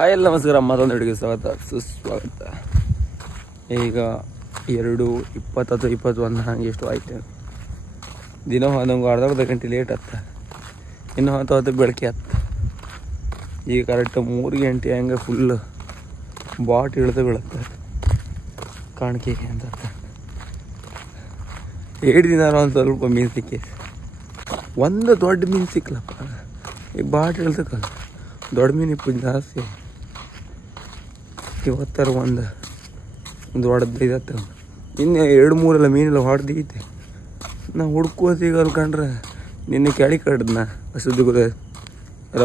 Hi ಎಲ್ಲ ನಮಸ್ಕಾರ, ಮತ್ತೊಂದು ಅಡುಗೆ ಸ್ವಾಗತ ಸುಸ್ವಾಗತ. ಈಗ 2:20 21 ಹಾಗೆ ಎಷ್ಟು ಆಯ್ತು. ದಿನ ಒಂದೊಂದು ಅರ್ಧ ಗಂಟೆ ಲೇಟ್ ಆತ್ತ, ಇನ್ನು ಹೊತ್ತು ಬೆಳಗ್ಗೆ ಆತ್ತ. ಈಗ ಕರೆಕ್ಟ್ 3 ಗಂಟೆ ಹಂಗೆ ಫುಲ್ ಬಾಟ್ ಇಳ್ದು ಬೀಳುತ್ತೆ ಕಾಣಿಕೆ ಅಂತ. 7 ದಿನ ಒಂದು ಸ್ವಲ್ಪ ಮೀನು ಸಿಕ್ಕಿ, ಒಂದು ದೊಡ್ಡ ಮೀನು ಸಿಕ್ಲಪ್ಪ. ಈಗ ಬಾಟ್ ಇಳ್ದಕ್ಕಲ್ಲ, ದೊಡ್ಡ ಮೀನು ಇಪ್ಪ ಜಾಸ್ತಿ. ಇವತ್ತರ ಒಂದು ದೊಡ್ಡದು ಇದತ್ತ, ಇನ್ನು 2-3 ಮೀನೆಲ್ಲ ಹೊಡೆದೈತೆ. ನಾ ಹುಡ್ಕೋತೀಗಲ್ ಕಂಡ್ರೆ ನಿನ್ನೆ ಕೆಳಿ ಕಡ್ದನ ಹಸುದುಗುದ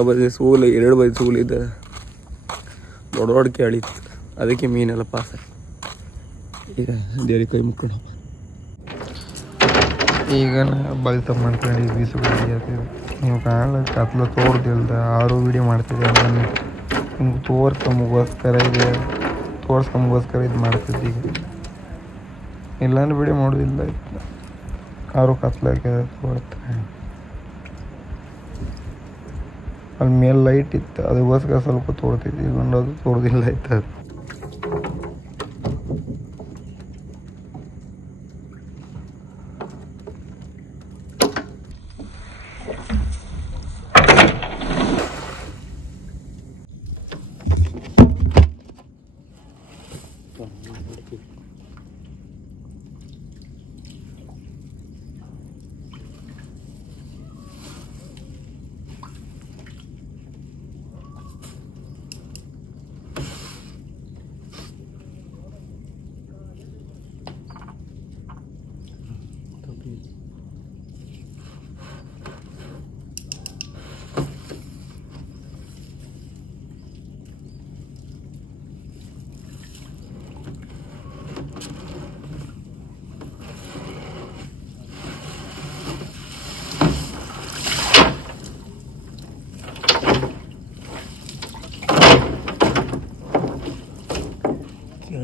ಬದಿ ಸೂಲು 2 ಬದಿ ಸೂಲಿದ್ದ ದೊಡ್ಡ ಕೆಳಿತ್ತು, ಅದಕ್ಕೆ ಮೀನೆಲ್ಲ ಪಾಸ. ಈಗ ದೇವ್ರಿಗೆ ಕೈ ಮುಕ್ಕೊಂಡು ಈಗ ಬಲಿತ ಮಾಡ್ಕೊಂಡು ಬೀಸುಗಳು ನೀವು ಕಾಣಲ್ಲ ಕತ್ಲ ತೋರ್ದಿಲ್ದ 6 ವೀಡಿಯೋ ಮಾಡ್ತಿದ್ದೆ. ಅದನ್ನು ನಿಮ್ಗೆ ತೋರ್ಸ್ಕೊಂಬಗೋಸ್ಕರ ಇದು ಮಾಡ್ತಿದ್ದೆ. ಈಗ ಇಲ್ಲಾಂದ್ರೆ ವೀಡಿಯೋ ಮಾಡೋದಿಲ್ಲ ಇತ್ತು. 6 ಕತ್ಲಾಗೆ ತೋರ್ತಾರೆ. ಅಲ್ಲಿ ಮೇಲೆ ಲೈಟ್ ಇತ್ತು, ಅದಕ್ಕೋಸ್ಕರ ಸ್ವಲ್ಪ ತೋರ್ತಿದ್ದೆ. ಇಲ್ಲಾಂದ್ರೆ ಅದು ತೋರ್ದಿಲ್ಲ ಇತ್ತು.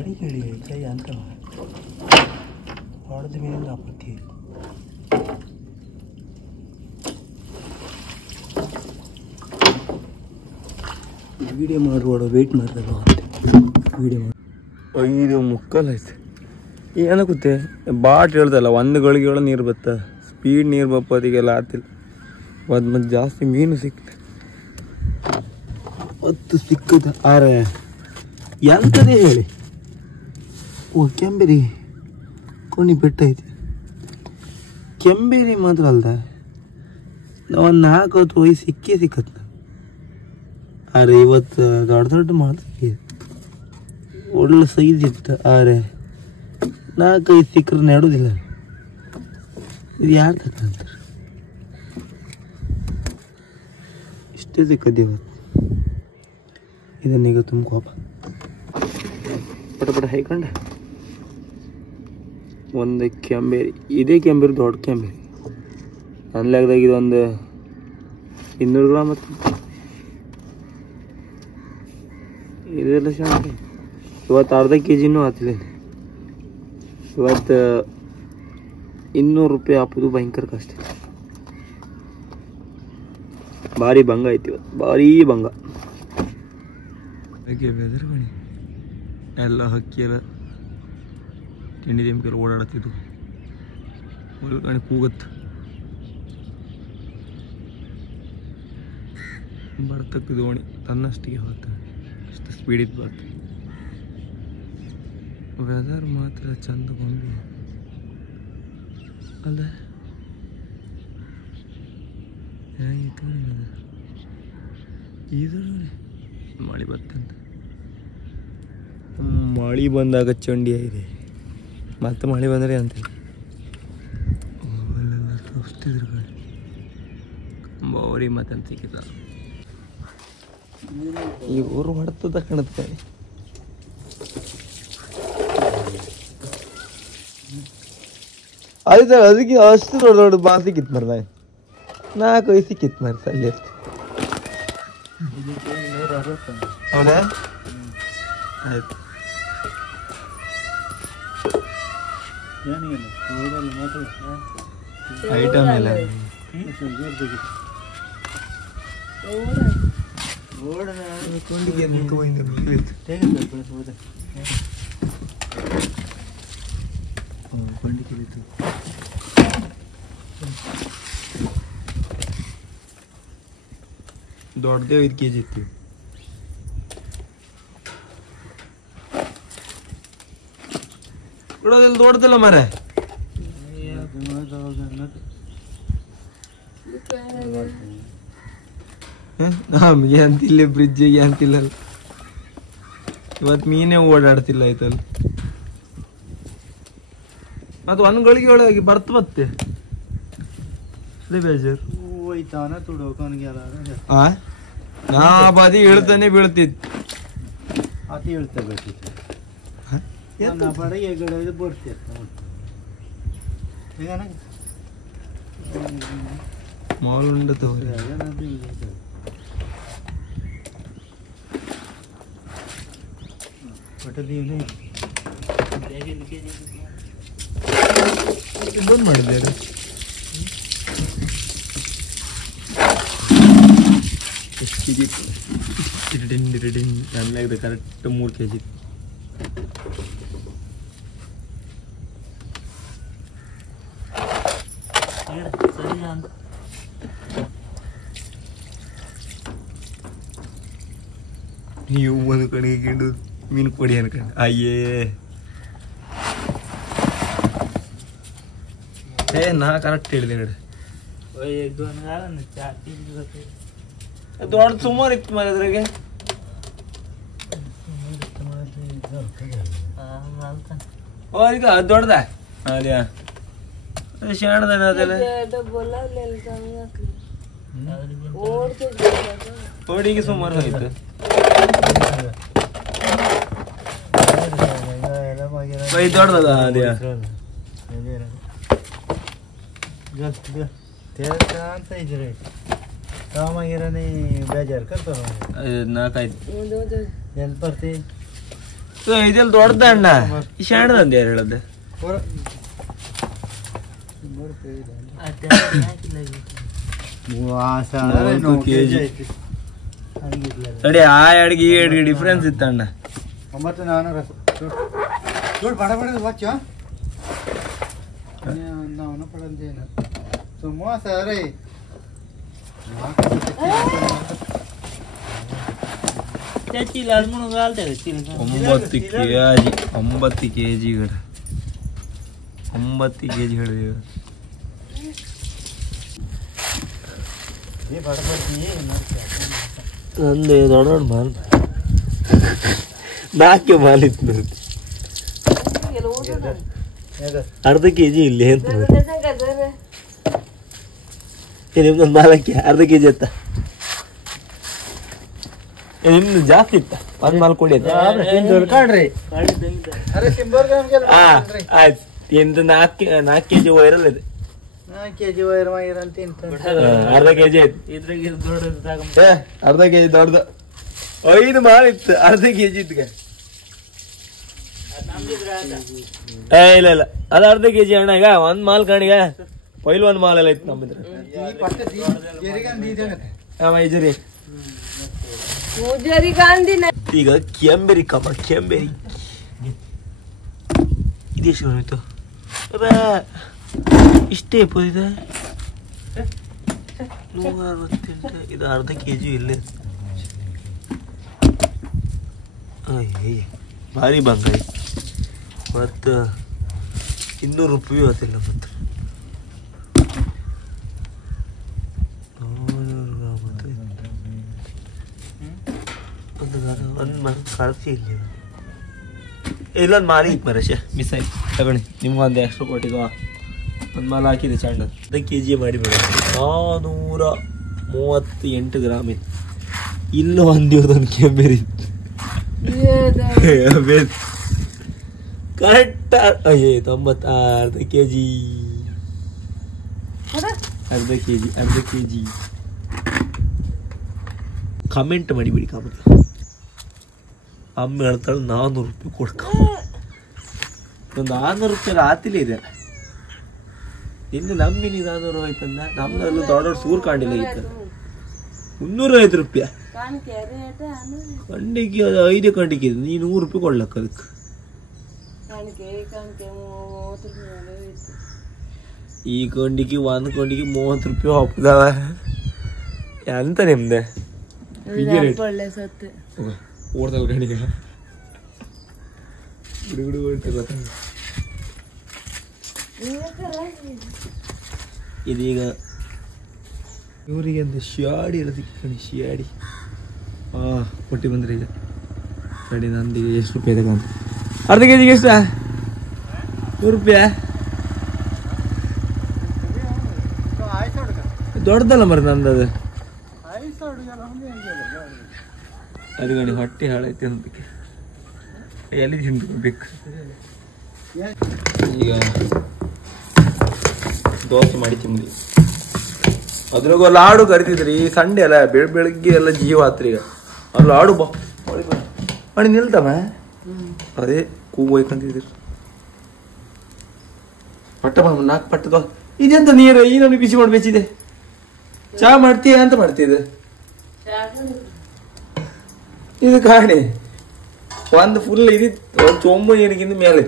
ಅದು ಕೇಳಿ ಕೈ ಅಂತ ಹೊಡೆದ ಮೇಲೆ ಆಪತ್ತಿ. ವಿಡಿಯೋ ಮಾಡುವಾಗ ವೆಯ್ಟ್ ಮಾಡಿದಾಗ ವಿಡಿಯೋ ಮಾಡಿ 5 ಮುಕ್ಕಾಲು ಆಯ್ತು. ಏನಕ್ಕೂತೆ ಬಾಟ್ ಹೇಳ್ದಲ್ಲ, 1 ಗಳಿಗೆ ನೀರು ಬತ್ತ, ಸ್ಪೀಡ್ ನೀರು ಬಪ್ಪದಿಗೆಲ್ಲ ಆತಿಲ್ಲ. ಮತ್ತು ಜಾಸ್ತಿ ಮೀನು ಸಿಕ್ತು, 10 ಸಿಕ್ಕದ. ಆರೆ ಎಂತದೇ ಹೇಳಿ, ಓ ಕೆಂಬೇರಿ ಕೋಣಿ ಬೆಟ್ಟೈತಿ. ಕೆಂಬೇರಿ ಮಾತ್ರ ಅಲ್ದ, ಒಂದು 4 ಹೊತ್ತು ಹೋಗಿ ಸಿಕ್ಕತ್. ಆರೆ ಇವತ್ತು ದೊಡ್ಡ ಮಾತ್ರ ಒಳ್ಳೆ ಸೈಜ್ ಇತ್ತು. ಆರೆ 4-5 ಸಿಕ್ಕರೆ ನೆಡೋದಿಲ್ಲ. ಇದು ಯಾರು ತಕ್ಕಂತಾರೆ, ಇಷ್ಟೇ ಸಿಕ್ಕದ್ದು ಇವತ್ತು. ಇದನ್ನೀಗ ತುಂಬ್ಕೋಪ ಪಟ ಹೈಕಂಡ. ಒಂದು ಕೆಂಬೇರಿ, ಇದೇ ಕೆಂಬೇರಿ, ದೊಡ್ಡ ಕೆಂಬೇರಿ. ನನ್ನ ಲೆಕ್ಕದಾಗ ಇದೊಂದು 200 ಗ್ರಾಮ್ ಮತ್ತು ಇದೆಲ್ಲ ಶಾಂತಿ. ಇವತ್ತು ಅರ್ಧ ಕೆಜಿನೂ ಆತಿಲ್ಲ. ಇವತ್ತು 200 ರೂಪಾಯಿ ಹಾಕೋದು ಭಯಂಕರ ಕಷ್ಟ. ಭಾರಿ ಭಂಗ ಐತಿ ಇವತ್ತು, ಭಾರಿ ಭಂಗ. ಬೆದರ್ ಬಣಿ ಎಲ್ಲ ಹಕ್ಕಿ ಎಲ್ಲ ತಿಂಡಿ ದಿಮ್ಕೆಲ್ಲ ಓಡಾಡ್ತಿದ್ವು. ಒಳಗಣೆ ಕೂಗತ್ತು, ಬರ್ತಕ್ಕ ದೋಣಿ ತನ್ನಷ್ಟಿಗೆ ಹೋಗ್ತ, ಅಷ್ಟು ಸ್ಪೀಡ್ ಇದ್ದು ಬರ್ತ. ವೆದರ್ ಮಾತ್ರ ಚಂದ ಬಂದು ಅಲ್ಲ. ಇದು ಮಳೆ ಬರ್ತಂತ, ಮಳೆ ಬಂದಾಗ ಚಂಡಿ ಇದೆ, ಮತ್ತೆ ಮಳೆ ಬಂದರೆ ಅಂತ ಅಲ್ಲೆಲ್ಲ ತೋರಿಸ್ತಿದ್ರು ಗಾಡಿ ಕಂಬವರಿ ಮತ್ತಂತ ಸಿಕ್ಕಿದ. ಈ ಊರು ಹೊಡೆತದ ಕಾಣುತ್ತೆ. ಆಯ್ತು, ಅದಕ್ಕೆ ಅಷ್ಟು ದೊಡ್ಡ ಬಾ ಸಿಕ್ಕಿತ್ತು ಮರ್ದ, 4-5 ಸಿಕ್ಕಿತ್ತು ಮರ್ತ ಅಲ್ಲಿ ಅಷ್ಟು. ಹೌದಾ, ಆಯ್ತು. ಐಟಮ್ ಇಲ್ಲ ದೊಡ್ಡದೇ 5 kg ಇತ್ತು. ಬಿಡೋದಿಲ್ಲ ದೊಡ್ಡದಿಲ್ಲ ಮರೆ. ನಮ್ಗೆ ಅಂತಿಲ್ಲ ಬ್ರಿಡ್ಜಿಗೆ ಅಂತಿಲ್ಲ. ಇವತ್ತು ಮೀನೇ ಓಡಾಡ್ತಿಲ್ಲ ಆಯ್ತಲ್ಲ. ಅದು ಒಂದು ಗಳಿಗೆ ಒಳಗೆ ಮತ್ತೆ ಬೇಜಾರು ನಾ ಬದಿ ಹೇಳ್ತಾನೆ ಬೀಳ್ತಿತ್ತು. ಅತಿ ಹೇಳ್ತಾ ಬೇಕಿತ್ತು ಮಾಲ್ ಉಂಡ ಬಂದ್ ಮಾಡಿದ್ದಾರೆ. ಎಷ್ಟು ಕೆ ಜಿ ನನ್ಲಾಗಿದೆ ಕರೆಕ್ಟ್ 3 kg. ನೀವು ಒಂದು ಕಡೆಗೆ ಗಿಂಡು ಮೀನು ಕೊಡಿ ಅನ್ಕೊಂಡು ಅಯ್ಯೇ ನಾ ಕರೆಕ್ಟ್ ಹೇಳಿದೆ ನೋಡಿ. ದೊಡ್ಡ ಸುಮಾರು ಇತ್ತು ಮರ ಅದ್ರಾಗೆ. ಈಗ ದೊಡ್ಡದ ಅದೇ ಶಾಣದ ಅದೆಲ್ಲ ಓಡಿಗೆ ಸುಮಾರು ಆಯ್ತು. ದೊಡ್ಡದ ಅದೇ ಇದೆಲ್ಲ ದೊಡ್ಡದ ಅಣ್ಣ ಈ ಶಾಣದಂದ ಯಾರು ಹೇಳದ. ಅಡಿ ಆ ಎಡ್ಗೆ ಈ ಎಡ್ಗೆ ಡಿಫ್ರೆನ್ಸ್ ಇತ್ತಣ್ಣ. ಒಂಬತ್ತು ಕೆಜಿಗಳು 9 kg ಹೇಳಿದೆವು. ನಂದು ದೊಡ್ಡ ದೊಡ್ಡ ಮಾಲ್ 4 ಮಾಲ್ ಇತ್ತು. ಅರ್ಧ kg ಇಲ್ಲಿ ಅಂತ ನಿಮ್ದೊಂದು ಮಾಲಕ್ಕೆ ಅರ್ಧ kg ಅತ್ತ. ನಿಮ್ದು ಜಾಸ್ತಿ ಇತ್ತ. 1 ಮಾಲ್ ಕೊಡಿ ಆಯ್ತು. ಇಂದು 4 kg ವೈರಲ್ ಇದೆ. 4 kg ವೈರ್ ಅರ್ಧ kg ಆಯ್ತು. ಅರ್ಧ kg ದೊಡ್ಡದು 5 ಮಾಲ್ ಇತ್ತು. ಅರ್ಧ kg ಇತ್ತು. ಇಲ್ಲ ಇಲ್ಲ ಅದು ಅರ್ಧ kg ಅಣ್ಣ. ಈಗ 1 ಮಾಲ್ ಕಾಣಿಗ ಪೈಲ್ 1 ಮಾಲ್ ಎಲ್ಲ ಇತ್ತು ನಮ್ಮಿದ್ರೆ. ಈಗ ಕೆಂಬೇರಿ ಕಬ ಕೆಂಬೇರಿ ಇದೆಷ್ಟು ಇಷ್ಟೇ ಇದೆ 168. ಇದು ಅರ್ಧ kg ಇಲ್ಲೇ ಭಾರಿ ಬಂಗಾಯಿ. ಮತ್ತು 200 ರೂಪಾಯಿ ಆತಿಲ್ಲ. ಮತ್ತು 1 ಕಳ್ಸಿ ಇಲ್ಲಿ ಇಲ್ಲೊಂದು ಮಾಲಿ ಇತ್ತು ಮರಶ ಮಿಸ್ ಆಯ್ತು. ತಗೊಳ್ಳಿ ನಿಮ್ಗೊಂದು ಎಕ್ಸ್ಟ್ರಾ ಕೊಟ್ಟಿದ್ವ. 1 ಮಾಲ್ ಹಾಕಿದೆ ಸಣ್ಣ. ಅರ್ಧ kg ಮಾಡಿಬಿಡ 438 ಗ್ರಾಮ್ ಇತ್ತು. ಇಲ್ಲೂ ಒಂದು ಕೆಂಬೇರಿ ಇತ್ತು ಕರೆಕ್ಟ್. 90 ಅರ್ಧ kg ಅರ್ಧ kg. ಕಮೆಂಟ್ ಮಾಡಿಬಿಡಿ. ಕಾಮೆಂಟ್ ಅಮ್ಮ ಹೇಳ್ತಾಳೆ 400 ರೂಪಾಯಿ ಕೊಡ್ಕ. ಒಂದು 400 ರೂಪಾಯಿ ಆತಿಲ್ಲ ಇದೆ. ಇನ್ನು ನಮ್ಮಿನಿ 400 ಹೋಯ್ತಂದ. ನಮ್ದಲ್ಲೂ ದೊಡ್ಡ ದೊಡ್ಡ ಸೂರು ಕಾಣಿಲ್ಲ ಇತ್ತು. 350 ರೂಪಾಯಿ ಕಂಡಿಗೆ. ಅದು 5 ಕಂಡಿಗೆ ನೀನು 100 ರೂಪಾಯಿ ಕೊಡ್ಲಕ್ಕ ಅದಕ್ಕೆ. ಈ ಕಂಡಿಗೆ 1 ಕಂಡಿಗೆ 30 ರೂಪಾಯಿ ಹಾಕ್ದಾವ. ಎಂತ ನಿಮ್ದೆ ಓಡ್ದಲ್ ಗಣಿಗ ಗುಡುಗುಡು ಓಡ್ತದೆ ಗೊತ್ತ. ಇದೀಗ ಇವರಿಗೆ ಒಂದು ಶಿಯಾಡಿ ಇರೋದಕ್ಕೆ ಕಣಿ, ಶಿಯಾಡಿ ಕೊಟ್ಟಿ ಬಂದ್ರೆ ಈಗ ಕಡಿ. ನಂದಿಗೆ ಎಷ್ಟು ರೂಪಾಯಿ ತಗೊಂಡು? ಅರ್ಧ ಕೆಜಿಗೆ ಎಷ್ಟ? 100 ರೂಪಾಯಿ. ದೊಡ್ಡದಲ್ಲ ಮರ ನಂದದು. ಅದು ಗಣಿ ಹೊಟ್ಟೆ ಹಾಳೈತೆ ಅನ್ನೋದಕ್ಕೆ ಎಲ್ಲಿ ತಿಂದ್ಬೇಕು. ಈಗ ದೋಸೆ ಮಾಡಿ ತಿಂದ್ವಿ. ಅದ್ರಾಗ ಲಾಡು ಕರಿತಿದ್ರಿ. ಸಂಡೆ ಅಲ್ಲ, ಬೆಳಗ್ಗೆ ಎಲ್ಲ ಜೀವ ಆತ್ರಿ. ಈಗ ಅಲ್ಲಿ ಲಾಡು ಬಾ ಮಾಡಿ ನಿಲ್ತಮ್ಮ. ಅದೇ ಕೂಗು ಹೋಯ್ಕಂತಿದ್ರಿ. ಪಟ್ಟ 4 ಪಟ್ಟ ದೋಸೆ. ಇದೆಂತ ನೀರು ಈ ನನಗೆ ಬಿಸಿ ಮಾಡಿ ಬೆಚ್ಚಿದೆ. ಚಾ ಮಾಡ್ತೀಯ ಅಂತ ಮಾಡ್ತಿದ್ದೆ. ಇದು ಕಾಣಿ ಒಂದು ಫುಲ್ ಇದಿತ್ತು, ಒಂದು ಚೊಂಬು ನೀರಿಗಿಂತ ಮೇಲೆ.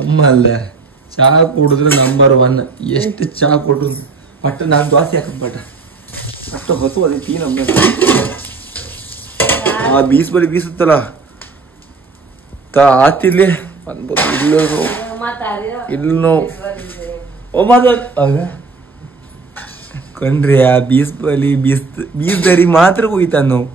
ಅಮ್ಮ ಅಲ್ಲ ಚಾ ಕುಡಿದ್ರೆ ನಂಬರ್ 1. ಎಷ್ಟು ಚಾ ಕೊಟ್ರು ಪಟ್ಟ 4 ದೋಸೆ ಹಾಕ ಪಟ್ಟ ಅಷ್ಟು ಹೊಸ ಅದೇ ಟೀ ನಮ್ಗೆ. ಆ ಬೀಸ್ಬಲಿ ಬೀಸುತ್ತಲ್ಲ ಆತಿಲ್ಲಿ ಇಲ್ಲೋ ಓ ಕಣ್ರಿ. ಆ ಬೀಸ್ಬಲಿ ಬೀಸ್ದರಿ ಮಾತ್ರ ಹೋಗಿತ್ತ ನಾವು.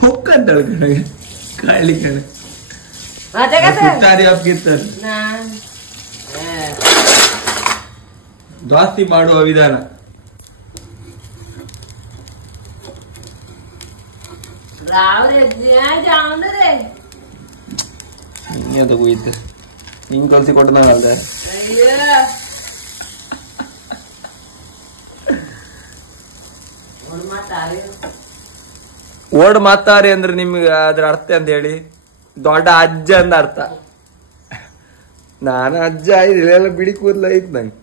ಹೊಕ್ಕಂತಾಳ ಕಣಗೆ ಕಾಳಿ ಕಣ ಜಾಸ್ತಿ ಮಾಡುವ ವಿಧಾನ. ಹಿಂಗೆ ತಗೋಯ್ತು ಹಿಂಗ್ ಕಲ್ಸಿ ಕೊಟ್ಟ ನಾನಲ್ಲ. ಓಡ್ ಮಾತಾರಿ ಅಂದ್ರೆ ನಿಮ್ಗೆ ಅದ್ರ ಅರ್ಥ ಅಂತ ಹೇಳಿ ದೊಡ್ಡ ಅಜ್ಜ ಅಂದ ಅರ್ಥ. ನಾನು ಅಜ್ಜ ಇಲ್ಲೆಲ್ಲ ಬಿಡಿ ಕೂದಲ ಐತ್ ನಂಗೆ.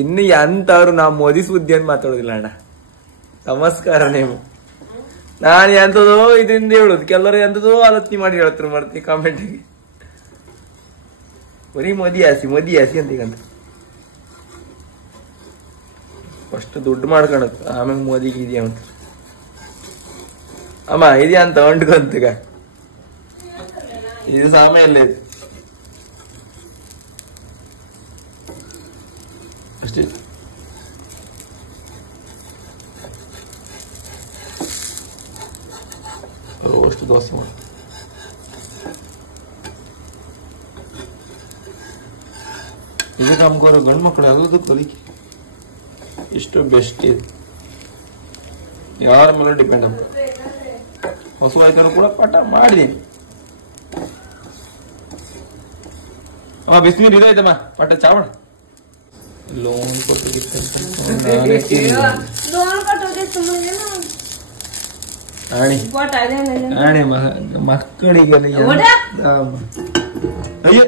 ಇನ್ನು ಎಂತವ್ರು ನಾ ಮೋದಿ ಸುದ್ದಿ ಅಂತ ಮಾತಾಡೋದಿಲ್ಲ ಅಣ್ಣ. ನಮಸ್ಕಾರ. ನೀವು ನಾನು ಎಂತದೋ ಇದರಿಂದ ಹೇಳುದು, ಕೆಲವರು ಎಂತದೋ ಆಲೋಚನೆ ಮಾಡಿ ಹೇಳ್ತಾರೆ ಮಾಡ್ತೀನಿ ಕಾಮೆಂಟಿಗೆ. ಬರೀ ಮೋದಿ ಆಸಿ ಅಂತ ಈಗಂತ ಫಸ್ಟ್ ದುಡ್ಡು ಮಾಡ್ಕೊಳಕ್, ಆಮೇಲೆ ಮೋದಿಗೆ ಇದೆಯಾ ಅಂತ. ಅಮ್ಮ ಇದೆಯಾ ಅಂತ ಹೊಂಡ್ಕೊಂತೀಗ. ಇದು ಸಾಮೆಯಲ್ಲಿ ಅಷ್ಟೇ. ಅಷ್ಟು ದೋಸೆ ಮಾಡಿ ಇದಕ್ಕೆ ನಮ್ಗೋರು ಗಂಡು ಮಕ್ಕಳು ಎಲ್ಲದೂ ಕಲಿಕೆ ಇಷ್ಟು ಬೆಸ್ಟ್ ಇದೆ. ಯಾರ ಮೇಲೆ ಡಿಪೆಂಡ್ ಅಂತ ಹೊಸ ಆಯ್ತಾರು ಕೂಡ ಪಾಠ ಮಾಡಿದೀನಿ. ಬಿಸಿನೀರು ಇದಾಯ್ತಮ್ಮ ಪಾಠ ಚಾವಣ ಲೋನ್ ಮಕ್ಕಳಿಗೆಲ್ಲ ಅಯ್ಯೋ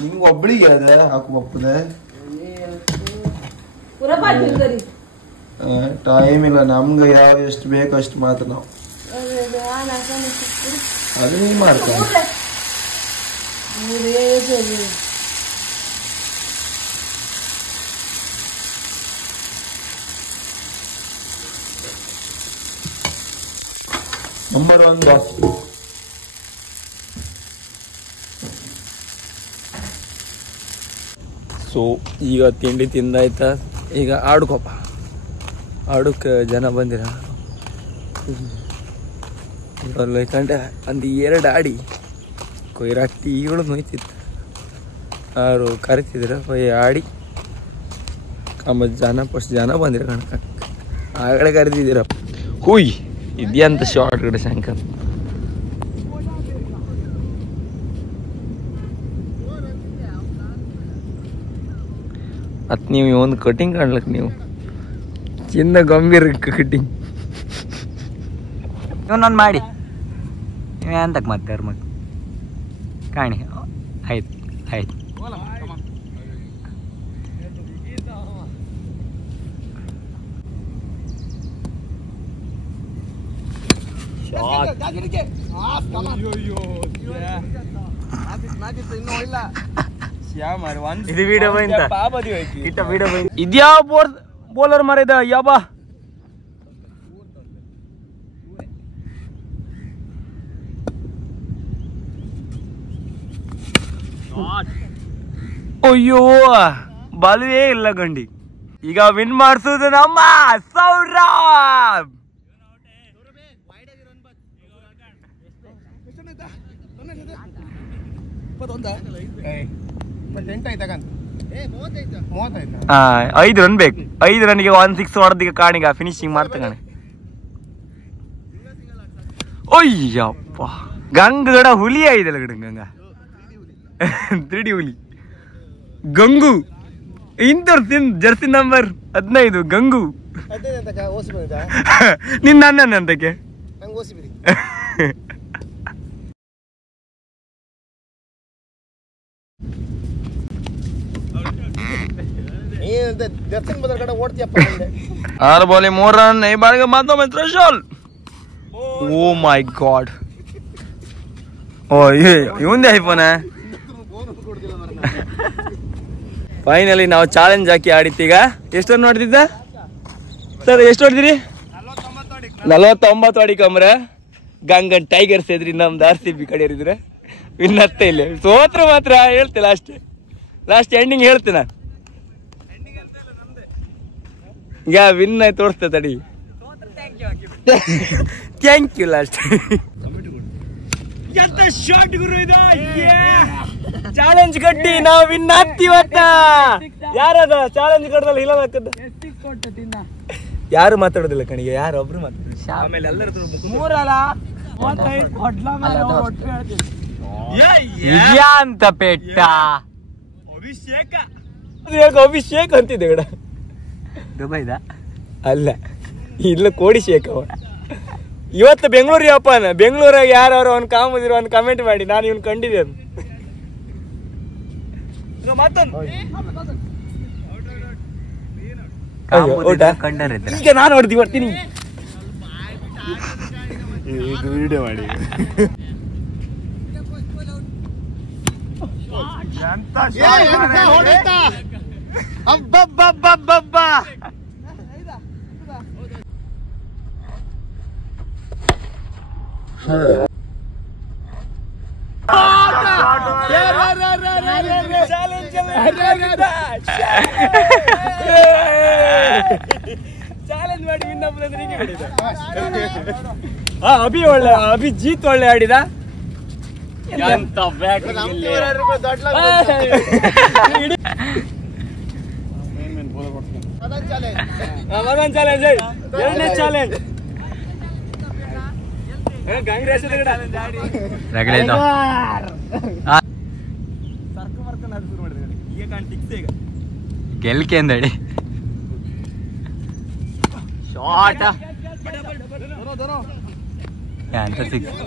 ನಿಂಗೆ ಒಬ್ಬಳಿಗೆ ಅದ ಹಾಕುವಪ್ಪದ ಟೈಮ್ ಇಲ್ಲ ನಮ್ಗೆ ಯಾವ ಎಷ್ಟು ಬೇಕೋ ಅಷ್ಟು ಮಾತ್ರ ನಾವು ಅದನ್ನ ಮಾಡ್ತಾರೆ. ನಂಬರ್ 1 ದೋಸೆ. ಸೊ ಈಗ ತಿಂಡಿ ತಿಂದಾಯ್ತಾ, ಈಗ ಆಡ್ಕೊಪ್ಪ. ಆಡಕ್ಕೆ ಜನ ಬಂದಿರ ಕಂಡೆ ಒಂದು 2 ಆಡಿ ಕೊಯ್ರಾಕ್ತಿ ಈಗಳು ನೋಯ್ತಿತ್ತು. ಅವರು ಕರಿತಿದ್ರು ಆಡಿ ಜನ ಫಸ್ಟ್ ಜನ ಬಂದಿರ ಕಣಕ ಆಗಡೆ ಕರಿತಿದ್ದೀರ. ಹುಯ್ ಇದೆಯಂತ ಶಾರ್ಟ್ ಕಡೆ ಶಂಕರ್ ನೀವು ಒಂದು ಕಟಿಂಗ್ ಕಾಣ್ಲಕ್ ನೀವು ಚಿನ್ನ ಗಂಭೀರ ಕಟಿಂಗ್ ಇವನೊಂದು ಮಾಡಿ ಎಂತಕ್ಕೆ ಮತ್ತೆ ಅವ್ರ ಮತ್ತೆ ಕಾಣಿ ಆಯ್ತು ಆಯ್ತು ಇದು ವಿಡಿಯೋ ಬಂತ ಇಟ್ಟ ವಿಡಿಯೋ ಬಂತ ಇದ್ಯಾವ ಬೌಲರ್ ಮರಿದ ಯಾಬಾ ಅಯ್ಯೋ ಬಾಲ್ವೇ ಇಲ್ಲ ಗಂಡಿ ಈಗ ವಿನ್ ಮಾಡಿಸೋದು ನಮ್ಮ ಸೌರವ್. ಐದು ರನ್ ಬೇಕು. 5 ರನ್ಗೆ 1 6 ಹೊಡೆದೀಗ ಕಾಣಿಗ ಫಿನಿಶಿಂಗ್ ಮಾಡ್ತಾನೆ. ಅಯ್ಯಪ್ಪ ಗಂಗಡ ಹುಲಿ ಆಯ್ದಲ್ಲ ಗಡ ಗಂಗ 3D ಹುಲಿ ಗಂಗು ಇಂಥವ್ರ ಜರ್ಸಿ ನಂಬರ್ 15 ಗಂಗು ನಿನ್ನ ಅಣ್ಣನ ಅಂತಕ್ಕೆ ಆರು ಬಾಲಿ 3 ರನ್. ಈ ಬಾರಿಗೆ ಮತ್ತೊಮ್ಮೆ ಥ್ರೆಶೋಲ್ಡ್. ಓ ಮೈ ಗಾಡ್. ಓ ಇವಂದೇ ಐಫೋನ. ಫೈನಲಿ ನಾವು ಚಾಲೆಂಜ್ ಹಾಕಿ ಆಡಿತ್ತೀಗ. ಎಷ್ಟು ರನ್ ಹೊಡೆದಿದ್ದ ಸರ್? ಎಷ್ಟು ಹೊಡೆದಿರಿ? 49 ಹೊಡಿಕಂಬ್ರೆ ಗಂಗನ್ ಟೈಗರ್ಸ್ ಎದ್ರಿ ನಮ್ದು RCB ಕಡೆಯರಿದ್ರೆ ಇನ್ನತ್ತೆ ಇಲ್ಲ. ಸೋತ್ರ ಮಾತ್ರ ಹೇಳ್ತೆ ಲಾಸ್ಟ್ ಎಂಡಿಂಗ್ ಹೇಳ್ತೆ ನಾನು. ಈಗ ವಿನ್ ಆಯ್ತು ತೋರಿಸ್ತೆ ತಡಿ. Thank you last. ಎಂತ ಶಾಟ್ ಗುರು ಇದು. ಚಾಲೆಂಜ್ ಕಟ್ಟಿ ನಾವು ವಿನ್ ಆಗ್ತೀವತ್ತ. ಯಾರದ ಚಾಲೆಂಜ್ ಕಟ್ಟದಲ್ಲಿ ಇಲ್ಲ ಯಾರು ಮಾತಾಡೋದಿಲ್ಲ ಕಣಿಗೆ. ಯಾರು ಒಬ್ರು ಮಾತಾಡೋದು. ಆಮೇಲೆ ಎಲ್ಲರ ಅಂತ ಪೆಟ್ಟ ಅಭಿಷೇಕ್ ಅಂತಿದ್ದೆ ಗಡ. ದುಬೈದ ಅಲ್ಲ ಇಲ್ಲ ಕೋಡಿಶೇಖ ಅವ. ಇವತ್ತು ಬೆಂಗಳೂರು ಅಪ್ಪನ ಬೆಂಗಳೂರಾಗ ಯಾರು ಅವ್ನು ಕಾಮದಿರೋ ಅವ್ನು ಕಮೆಂಟ್ ಮಾಡಿ ನಾನು ಇವ್ನು ಕಂಡಿದ್ದೆ ಅದು. ಈಗ ನಾನು ಹೊಡ್ದಿ ಬರ್ತೀನಿ. ವಿಡಿಯೋ ಮಾಡಿ ಚಾಲೆಂಜ್ ಮಾಡಿ ಅಭಿಜಿತ್ ಒಳ್ಳೆ ಆಡಿದ. ಮದನ್ ಚಾಲೆಂಜ್ ಎರಡನೇ ಚಾಲೆಂಜ್ ಗೆಲ್ಕೆ ಅಂದಡಿ ಶಾಟ್ ಅಂತ ಸಿಕ್ಸ್.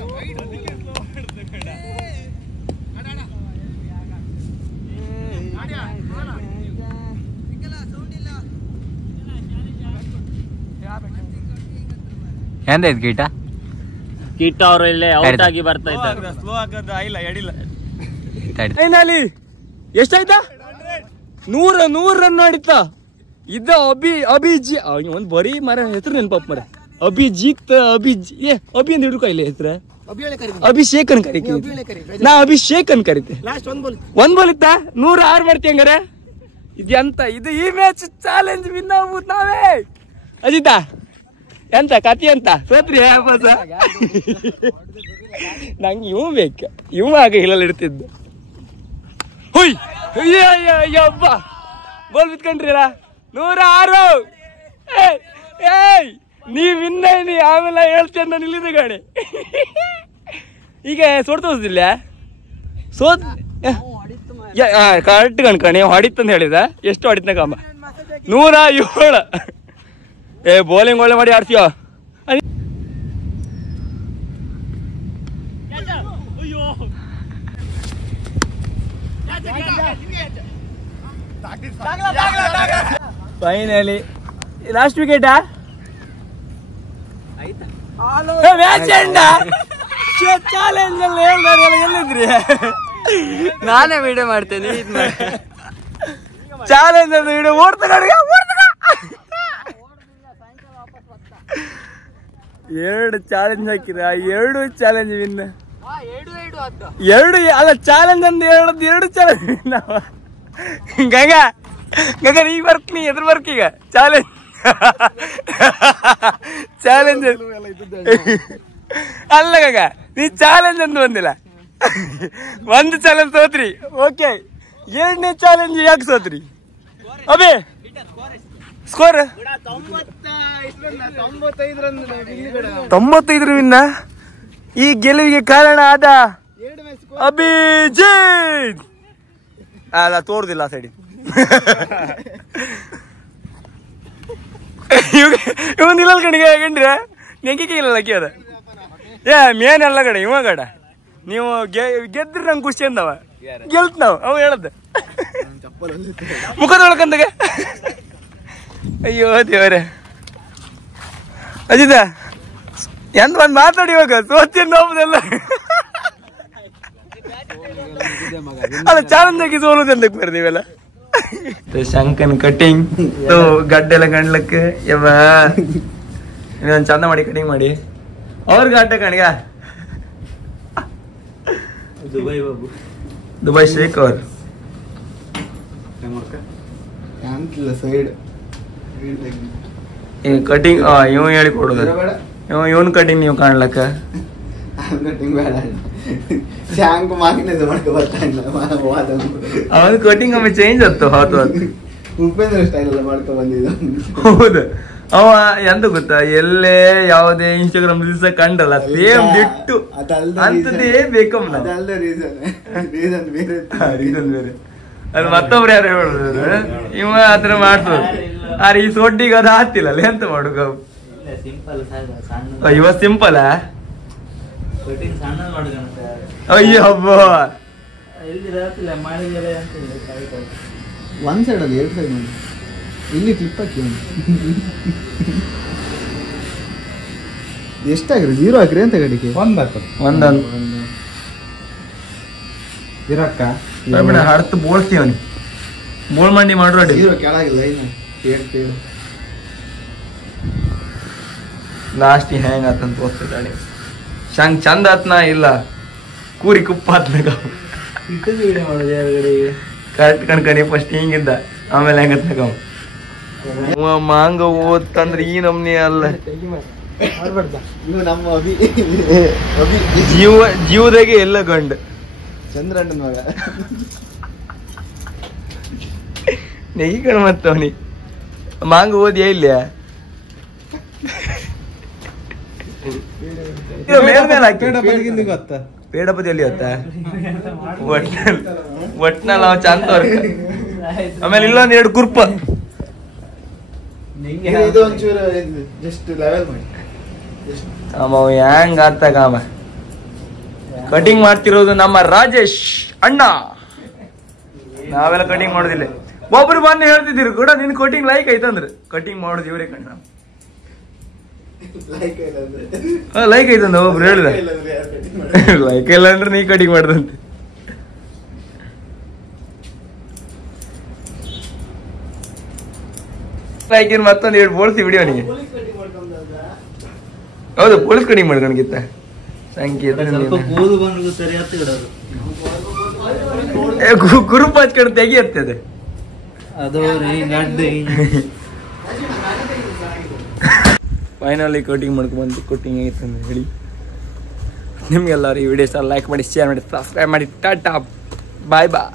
ಎಂದಾಯ್ತು ಕೀಟ ಅವರು ಇಲ್ಲೇ ಔಟ್ ಆಗಿ ಬರ್ತಾ ಇದ್ದಾರೆ. ಸ್ಲೋ ಆಗದ ಇಲ್ಲ ಎಡಿಲ್ಲ. ಫೈನಲಿ ಎಷ್ಟಾಯ್ತಾ? 100 ರನ್ ಆಡಿತ್ತ. ಇದ್ದ ಅಭಿಜಿ ಒಂದ್ ಬರೀ ಮರ ಹೆಸರು ನೆನಪಪ್ಪ ಮರ. ಅಭಿಜಿತ್ ಅಭಿ ಅಂತ ಹಿಡ್ಕೊ ಇಲ್ಲ ಹೆಸರು. ಅಭಿಷೇಕನ್ ಕರಿಕೆ ನಾ ಅಭಿಷೇಕನ್ ಕರಿತೆ. ಒಂದ್ ಬಾಲ್ ಇತ್ತ 106 ಮಾಡ್ತಿ ಹಂಗಾರ. ಇದೆಂತ ಇದು ಈ ಮ್ಯಾಚ್ ಚಾಲೆಂಜ್ ವಿನ್ ಆಗ್ಬೋದು ನಾವೇ. ಅಜಿತ ಎಂತ ಕತಿ ಅಂತ ಸೋತ್ರಿ ನಂಗೆ ಇವ್ ಬೇಕು. ಇವ್ ಆಗ ಹಿಲಲ್ಲಿ ಇಡ್ತಿದ್ದು. ಹುಯ್ ಅಯ್ಯಬ್ಬ ಬೋಲ್ ಬಿತ್ಕೊಂಡ್ರಿಲ್ಲ 106. ಏಯ್ ನೀವ್ ಇನ್ನೇನಿ ಆಮೇಲೆ ಹೇಳ್ತೇನೆ ನಾನು ಇಲ್ಲಿದ್ದ ಗಾಡಿ. ಈಗ ಸೋಟ್ ತೋರಿಸಿಲ್ಲ ಕರೆಕ್ಟ್ ಕಣ್ಕಣಿ ಹೊಡಿತಂತ ಹೇಳಿದ. ಎಷ್ಟು ಹೊಡಿತನ ಕಾಂಬ 107. ಬೌಲಿಂಗ್ ಒಳ್ಳೆ ಮಾಡಿ ಆಡ್ತೀವ. ಫೈನಲಿ ಲಾಸ್ಟ್ ವಿಕೆಟ್ ಚಾಲೆಂಜ್ ಅಲ್ಲಿ ಎಲ್ಲಿದ್ರಿ? ನಾನೇ ವಿಡಿಯೋ ಮಾಡ್ತೇನೆ. ಚಾಲೆಂಜ್ ಅಂತ ವಿಡಿಯೋ ಓಡ್ತಾ ಎರಡು ಚಾಲೆಂಜ್ ಹಾಕಿರ, ಎರಡು ಚಾಲೆಂಜ್ ವಿನ್. ಎರಡು ಅಲ್ಲ ಚಾಲೆಂಜ್ ಅಂತ ಎರಡು ಚಾಲೆಂಜ್ ವಿನ್. ಗಂಗ ನೀ ಬರ್ಕ್, ನೀ ಎದುರು ಬರ್ಕ್ ಈಗ. ಚಾಲೆಂಜ್ ಚಾಲೆಂಜ್ ಅಲ್ಲ ಗಂಗ, ನೀ ಚಾಲೆಂಜ್ ಅಂತ ಬಂದಿಲ್ಲ. ಒಂದು ಚಾಲೆಂಜ್ ಸೋತ್ರಿ, ಓಕೆ. ಎರಡನೇ ಚಾಲೆಂಜ್ ಯಾಕೆ ಸೋತ್ರಿ ಅಬೇ? ಸ್ಕೋರ್ 95 ವಿನ್ನ. ಈ ಗೆಲುವಿಗೆ ಕಾರಣ ಆದ ಅಭಿಜಿತ್. ಅಲ್ಲ ತೋರುದಿಲ್ಲ ಸೈಡಿ. ಇವನ್ ಇಲ್ಲ ಕಣಿಗೆ ಗಂಡ್ರೆ ನೆಂಗಿಕೆ ಇಲ್ಲ ಅದ. ಮೇನ್ ಎಲ್ಲ ಕಡೆ ಇವ ಕಡ. ನೀವು ಗೆದ್ರಿ ನಂಗೆ ಖುಷಿ ಅಂದವ, ಗೆಲ್ತ್ ನಾವು ಅವ ಹೇಳದ್ ಮುಖದೊಳಕಂದಾಗ. ಅಯ್ಯೋ ದೇವರೇ. ಅಜಿತ ಎಂತ ಬಂದ್ ಮಾತಾಡಿ ಇವಾಗ ಸೋತಿಯನ್ನು ಹೋಗುದೆಲ್ಲ. ಅಲ್ಲ ಚಾಲೆಂಜ್ ಆಗಿ ಸೋಲುದು ಅಂತಕ್ಕೆ ಬರ್ರಿ ನೀವೆಲ್ಲ. ಶಂಕನ್ ಕಟಿಂಗ್ ಗಡ್ಡೆಲ್ಲ ಗಂಡ್ಲಕ್ಕೆ ಯವ್ವ ಇನ್ನೊಂದು ಚಂದ ಮಾಡಿ ಕಟಿಂಗ್ ಮಾಡಿ ಅವ್ರಿಗೆ ಅಡ್ಡ ಕಣಿಗ. ದುಬೈ ಶೇಖ್ ಅವ್ರು ಕಟಿಂಗ್ ಇವ ಹೇಳಿ ಕೊಡುದ. ಇವನ್ ಕಟಿಂಗ್ ನೀವು ಕಾಣ್ಲಕ್ಕ ಅವನ್ ಕಟಿಂಗ್ ಒಮ್ಮೆ ಚೇಂಜ್ ಆಯ್ತು. ಹೌದು ಉಪೇಂದ್ರ ಸ್ಟೈಲ್ ಎಲ್ಲ ಮಾಡ್ಕೊ ಬಂದಿದ್ದು. ಹೌದು. ಅವ ಎಂತ ಗೊತ್ತಾ, ಎಲ್ಲೇ ಯಾವುದೇ ಇನ್ಸ್ಟಾಗ್ರಾಮ್ ರೀಲ್ಸ್ ಕಂಡಲ್ಲ ಸೇಮ್ ಬಿಟ್ಟು ಅಂತದೇ ಬೇಕಮ್ಮ. ರೀಸನ್ ಬೇರೆ. ಅದು ಮತ್ತೊಬ್ರು ಯಾರು ಹೇಳಿದ್ರು ಇವ ಆತರ ಮಾಡ್ತದ. ಆದ್ರೆ ಈ ಸೊಡ್ಡಿಗೆ ಅದು ಆಗ್ತಿಲ್ಲ ಎಂತ ಮಾಡುಗ. ಇವ ಸಿಂಪಲ್. ಅಯ್ಯೋ ಹಬ್ಬ ಒಂದ್ ಸೈಡ್ ಅಲ್ಲಿ 2 ಸೈಡ್ ನೋಡಿ. ಇಲ್ಲಿ ಕ್ಲಿಪ್ ಹಾಕಿ ಎಷ್ಟಾಗ್ರಿ? 0 ಹಾಕ್ರಿ ಅಂತ ಗಡಿಗೆ ಒಂದೊಂದು ಇರಕ್ಕ ಹಡ್ತು ಬೋಳ್ತೀವನಿ ಬೋಳ್ ಮಂಡಿ ಮಾಡ್ರೋ. ಕೆಳಗಿಲ್ಲ ಲಾಸ್ಟ್ ಹೆಂಗ್ ಆತಂತ ತೋರಿಸ್ತಾಳೆ. ಶಂಗ್ ಚಂದ ಆತ್ನ ಇಲ್ಲ ಕೂರಿ ಕುಪ್ಪ ಆತ್ನಾಗ ಕರೆಕ್ಟ್ ಕಣ್ಕಣಿ. ಫಸ್ಟ್ ಹಿಂಗಿದ್ದ, ಆಮೇಲೆ ಹೆಂಗತ್ನಾಗ ಮಾಂಗ ಓದ್ತಂದ್ರೆ ಈ ನಮ್ನಿ ಅಲ್ಲ. ಜೀವದಾಗೆ ಎಲ್ಲ ಗಂಡು ಚಂದ್ರಣ್ಣನ ಮಗ ನೆಗಿ ಕಣ್ ಮತ್ತವನಿ ಮಾಂಗ ಓದಿಯ ಇಲ್ಲ. ಪೇಡಪತಿ ಎಲ್ಲಿ ಹೊತ್ತ ಒಟ್ನಲ್ಲಿ ಅವ ಚಂದ ಆಮೇಲೆ ಇಲ್ಲೊಂದ್ 2 ಕುರ್ಪ ಹೆಂಗ್ ಆತಾಗ ಕಟಿಂಗ್ ಮಾಡ್ತಿರೋದು ನಮ್ಮ ರಾಜೇಶ್ ಅಣ್ಣ. ನಾವೆಲ್ಲ ಕಟಿಂಗ್ ಮಾಡೋದಿಲ್ಲ. ಒಬ್ರು ಬಂದು ಹೇಳ್ತಿದ್ದೀರಿ ಕೂಡ ನಿನ್ ಕಟಿಂಗ್ ಲೈಕ್ ಐತಂದ್ರೆ ಕಟಿಂಗ್ ಮಾಡೋದು ಇವ್ರೇ ಕಣ್ಣ. ಲೈಕ್ ಐತಂದ ಒಬ್ರು ಹೇಳಿದ. ಲೈಕ್ ಇಲ್ಲ ಅಂದ್ರೆ ನೀ ಕಟಿಂಗ್ ಮಾಡ್ದಂತೆ. ಲೈಕ್ ಏನ್ ಮತ್ತೊಂದು 2 ಬೋಳ್ಸಿ ವಿಡಿಯೋ ನೀ. ಹೌದು ಪೊಲೀಸ್ ಕಟಿಂಗ್ ಮಾಡ್ಕೊಂಡ್ಗಿತ್ತ ಸಂಕೇತ ಗ್ರೂಪ್ ಹಚ್ಕೊಂಡು ತೆಗಿ ಇರ್ತದೆ. ಫೈನಲಿ ಕಟಿಂಗ್ ಮಾಡ್ಕೊಂಡ್ಬಂದು ಕಟಿಂಗ್ ಆಗೈತೆ ಅಂತ ಹೇಳಿ ನಿಮ್ಗೆಲ್ಲರೂ ಈ ವಿಡಿಯೋಸ್ ಲೈಕ್ ಮಾಡಿ, ಶೇರ್ ಮಾಡಿ, ಸಬ್ಸ್ಕ್ರೈಬ್ ಮಾಡಿ. ಟಾಟಾ ಬಾಯ್ ಬಾಯ್.